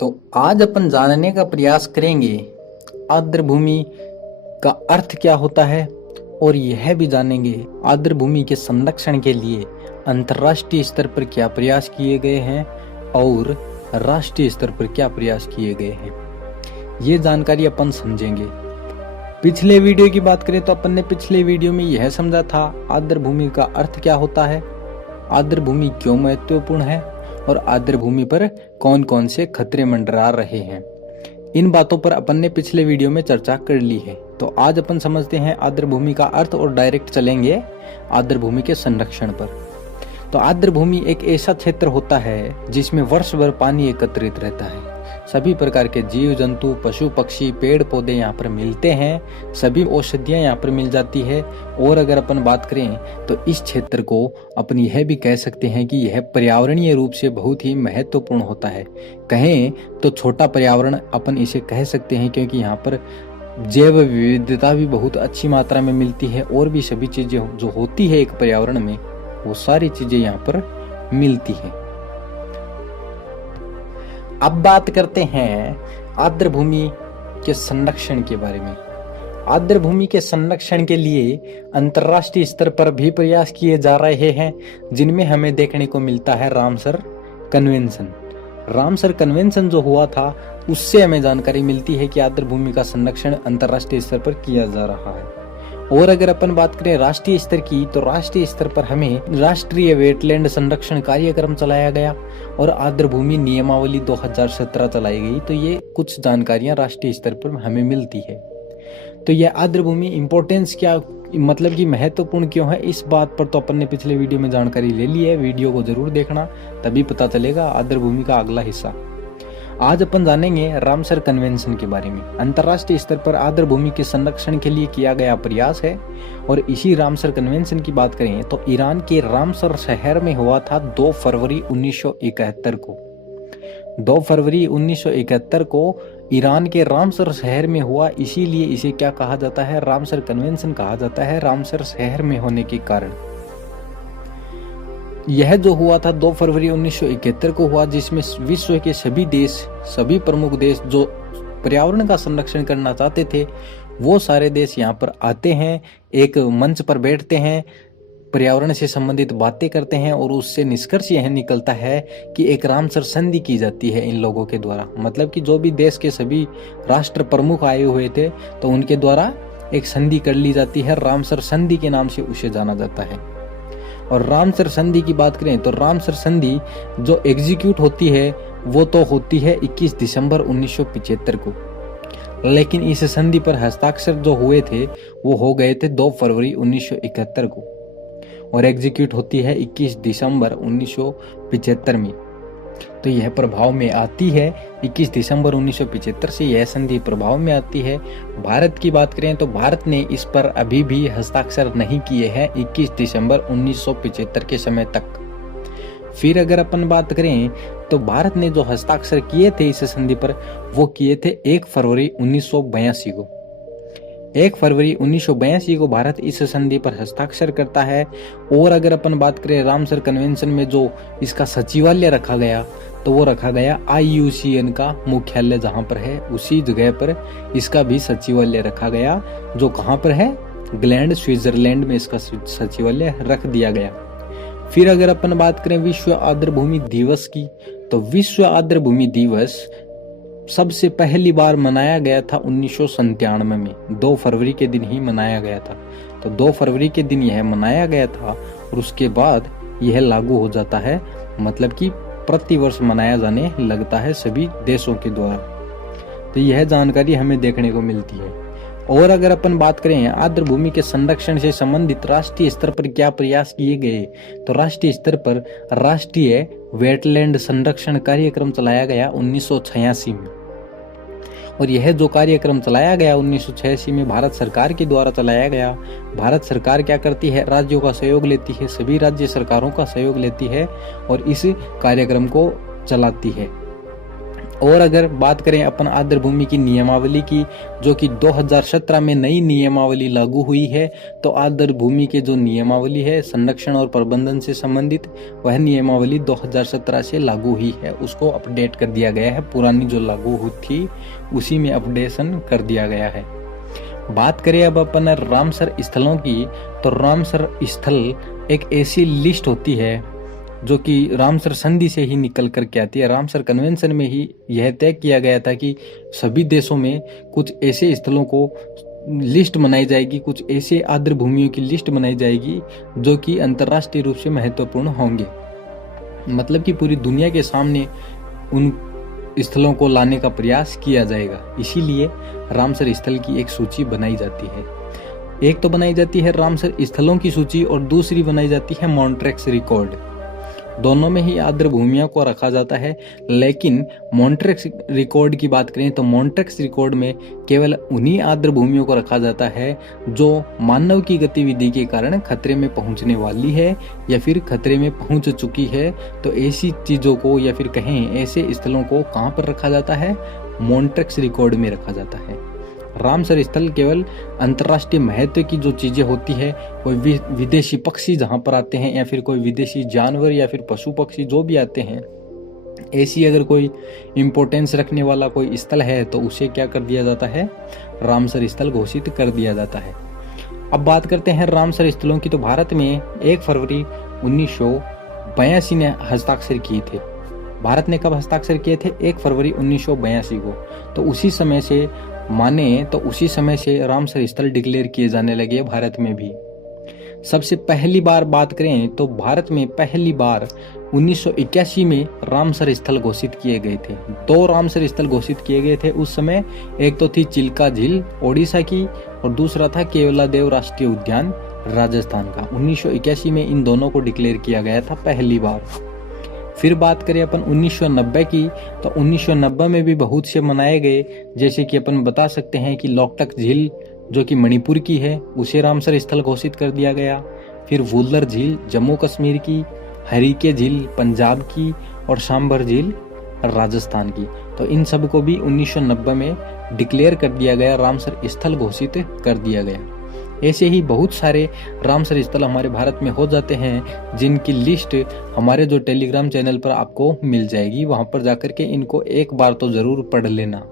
तो आज अपन जानने का प्रयास करेंगे आर्द्र भूमि का अर्थ क्या होता है और यह भी जानेंगे आर्द्र भूमि के संरक्षण के लिए अंतर्राष्ट्रीय स्तर पर क्या प्रयास किए गए हैं और राष्ट्रीय स्तर पर क्या प्रयास किए गए हैं। ये जानकारी अपन समझेंगे। पिछले वीडियो की बात करें तो अपन ने पिछले वीडियो में यह समझा था आर्द्र भूमि का अर्थ क्या होता है, आर्द्र भूमि क्यों महत्वपूर्ण है और आर्द्र भूमि पर कौन कौन से खतरे मंडरा रहे हैं। इन बातों पर अपन ने पिछले वीडियो में चर्चा कर ली है। तो आज अपन समझते हैं आर्द्र भूमि का अर्थ और डायरेक्ट चलेंगे आर्द्र भूमि के संरक्षण पर। तो आर्द्र भूमि एक ऐसा क्षेत्र होता है जिसमें वर्ष भर पानी एकत्रित रहता है। सभी प्रकार के जीव जंतु, पशु पक्षी, पेड़ पौधे यहाँ पर मिलते हैं, सभी औषधियाँ यहाँ पर मिल जाती है। और अगर अपन बात करें तो इस क्षेत्र को अपन यह भी कह सकते हैं कि यह पर्यावरणीय रूप से बहुत ही महत्वपूर्ण होता है। कहें तो छोटा पर्यावरण अपन इसे कह सकते हैं, क्योंकि यहाँ पर जैव विविधता भी बहुत अच्छी मात्रा में मिलती है और भी सभी चीजें जो होती है एक पर्यावरण में वो सारी चीजें यहाँ पर मिलती है। अब बात करते हैं आर्द्र भूमि के संरक्षण के बारे में। आर्द्र भूमि के संरक्षण के लिए अंतर्राष्ट्रीय स्तर पर भी प्रयास किए जा रहे हैं, जिनमें हमें देखने को मिलता है रामसर कन्वेंशन। रामसर कन्वेंशन जो हुआ था उससे हमें जानकारी मिलती है कि आर्द्र भूमि का संरक्षण अंतर्राष्ट्रीय स्तर पर किया जा रहा है। और अगर अपन बात करें राष्ट्रीय स्तर की तो राष्ट्रीय स्तर पर हमें राष्ट्रीय वेटलैंड संरक्षण कार्यक्रम चलाया गया और आर्द्र भूमि नियमावली 2017 चलाई गई। तो ये कुछ जानकारियां राष्ट्रीय स्तर पर हमें मिलती है। तो यह आर्द्र भूमि इंपॉर्टेंस क्या, मतलब कि महत्वपूर्ण क्यों है, इस बात पर तो अपन ने पिछले वीडियो में जानकारी ले ली है। वीडियो को जरूर देखना, तभी पता चलेगा आर्द्र भूमि का अगला हिस्सा। आज अपन जानेंगे रामसर कन्वेंशन के बारे में। अंतर्राष्ट्रीय स्तर पर आर्द्र भूमि के संरक्षण के लिए किया गया प्रयास है। और इसी रामसर कन्वेंशन की बात करें तो ईरान के रामसर शहर में हुआ था 2 फरवरी 1971 को। 2 फरवरी 1971 को ईरान के रामसर शहर में हुआ, इसीलिए इसे क्या कहा जाता है, रामसर कन्वेंशन कहा जाता है, रामसर शहर में होने के कारण। यह जो हुआ था 2 फरवरी 1971 को हुआ, जिसमें विश्व के सभी देश, सभी प्रमुख देश जो पर्यावरण का संरक्षण करना चाहते थे वो सारे देश यहाँ पर आते हैं, एक मंच पर बैठते हैं, पर्यावरण से संबंधित बातें करते हैं और उससे निष्कर्ष यह निकलता है कि एक रामसर संधि की जाती है इन लोगों के द्वारा। मतलब कि जो भी देश के सभी राष्ट्र प्रमुख आए हुए थे तो उनके द्वारा एक संधि कर ली जाती है, रामसर संधि के नाम से उसे जाना जाता है। और रामसर संधि की बात करें तो रामसर संधि जो एग्जीक्यूट होती है वो तो होती है 21 दिसंबर 1975 को, लेकिन इस संधि पर हस्ताक्षर जो हुए थे वो हो गए थे 2 फरवरी 1971 को और एग्जीक्यूट होती है 21 दिसंबर 1975 में। तो यह प्रभाव में आती है 21 दिसंबर 1975 से यह संधि प्रभाव में आती है। भारत की बात करें तो भारत ने इस पर अभी भी हस्ताक्षर नहीं किए हैं 21 दिसंबर 1975 के समय तक। फिर अगर अपन बात करें तो भारत ने जो हस्ताक्षर किए थे इस संधि पर वो किए थे 1 फरवरी 1982 को। 1 फरवरी 1982 को भारत इस संधि पर हस्ताक्षर करता है। और अगर अपन बात करें रामसर कन्वेंशन में जो इसका सचिवालय रखा गया तो वो रखा गया IUCN का मुख्यालय जहां पर है उसी जगह पर इसका भी सचिवालय रखा गया, जो कहां पर है, ग्लैंड स्विट्जरलैंड में इसका सचिवालय रख दिया गया। फिर अगर अपन बात करें विश्व आर्द्र भूमि दिवस की तो विश्व आर्द्र भूमि दिवस सबसे पहली बार मनाया गया था 1997 में, 2 फरवरी के दिन ही मनाया गया था। तो 2 फरवरी के दिन यह मनाया गया था और उसके बाद यह लागू हो जाता है, मतलब कि प्रतिवर्ष मनाया जाने लगता है सभी देशों के द्वारा। तो यह जानकारी हमें देखने को मिलती है। और अगर अपन बात करें आर्द्र भूमि के संरक्षण से संबंधित राष्ट्रीय स्तर पर क्या प्रयास किए गए तो राष्ट्रीय स्तर पर राष्ट्रीय वेटलैंड संरक्षण कार्यक्रम चलाया गया 1986 में। और यह जो कार्यक्रम चलाया गया 1986 में भारत सरकार के द्वारा चलाया गया। भारत सरकार क्या करती है, राज्यों का सहयोग लेती है, सभी राज्य सरकारों का सहयोग लेती है और इस कार्यक्रम को चलाती है। और अगर बात करें अपन आर्द्र भूमि की नियमावली की, जो कि 2017 में नई नियमावली लागू हुई है, तो आर्द्र भूमि के जो नियमावली है संरक्षण और प्रबंधन से संबंधित, वह नियमावली 2017 से लागू हुई है, उसको अपडेट कर दिया गया है। पुरानी जो लागू हुई थी उसी में अपडेशन कर दिया गया है। बात करें अब अपन रामसर स्थलों की, तो रामसर स्थल एक ऐसी लिस्ट होती है जो कि रामसर संधि से ही निकल कर के आती है। रामसर कन्वेंशन में ही यह तय किया गया था कि सभी देशों में कुछ ऐसे स्थलों को लिस्ट बनाई जाएगी, कुछ ऐसे आर्द्र भूमियों की लिस्ट बनाई जाएगी जो कि अंतर्राष्ट्रीय रूप से महत्वपूर्ण होंगे। मतलब कि पूरी दुनिया के सामने उन स्थलों को लाने का प्रयास किया जाएगा, इसीलिए रामसर स्थल की एक सूची बनाई जाती है। एक तो बनाई जाती है रामसर स्थलों की सूची और दूसरी बनाई जाती है मॉन्ट्रेक्स रिकॉर्ड। दोनों में ही आर्द्र भूमियों को रखा जाता है, लेकिन मॉन्ट्रेक्स रिकॉर्ड की बात करें तो मॉन्ट्रेक्स रिकॉर्ड में केवल उन्हीं आर्द्र भूमियों को रखा जाता है जो मानव की गतिविधि के कारण खतरे में पहुंचने वाली है या फिर खतरे में पहुंच चुकी है। तो ऐसी चीजों को या फिर कहें ऐसे स्थलों को कहां पर रखा जाता है, मॉन्ट्रेक्स रिकॉर्ड में रखा जाता है। रामसर स्थल केवल अंतर्राष्ट्रीय महत्व की जो चीजें होती है, कोई विदेशी पक्षी जहां पर आते हैं या फिर कोई विदेशी जानवर या फिर पशु पक्षी जो भी आते हैं, ऐसी अगर कोई इम्पोर्टेंस रखने वाला कोई स्थल है तो उसे क्या कर दिया जाता है, रामसर स्थल घोषित कर दिया जाता है। अब बात करते हैं रामसर स्थलों की, तो भारत में 1 फरवरी 1982 ने हस्ताक्षर किए थे। भारत ने कब हस्ताक्षर किए थे, 1 फरवरी 1982 को। तो उसी समय से उसी समय से रामसर स्थल डिक्लेयर किए जाने लगे भारत में भी। सबसे पहली बार बात करें तो भारत में पहली बार 1981 में रामसर स्थल घोषित किए गए थे। 2 रामसर स्थल घोषित किए गए थे उस समय, एक तो थी चिल्का झील ओडिशा की और दूसरा था केवलादेव राष्ट्रीय उद्यान राजस्थान का। 1981 में इन दोनों को डिक्लेयर किया गया था पहली बार। फिर बात करें अपन 1990 की, तो 1990 में भी बहुत से मनाए गए, जैसे कि अपन बता सकते हैं कि लोकटक झील जो कि मणिपुर की है उसे रामसर स्थल घोषित कर दिया गया। फिर वुल्लर झील जम्मू कश्मीर की, हरीके झील पंजाब की और सांभर झील राजस्थान की। तो इन सब को भी 1990 में डिक्लेयर कर दिया गया, रामसर स्थल घोषित कर दिया गया। ऐसे ही बहुत सारे रामसर स्थल हमारे भारत में हो जाते हैं, जिनकी लिस्ट हमारे जो टेलीग्राम चैनल पर आपको मिल जाएगी। वहां पर जाकर के इनको एक बार तो जरूर पढ़ लेना।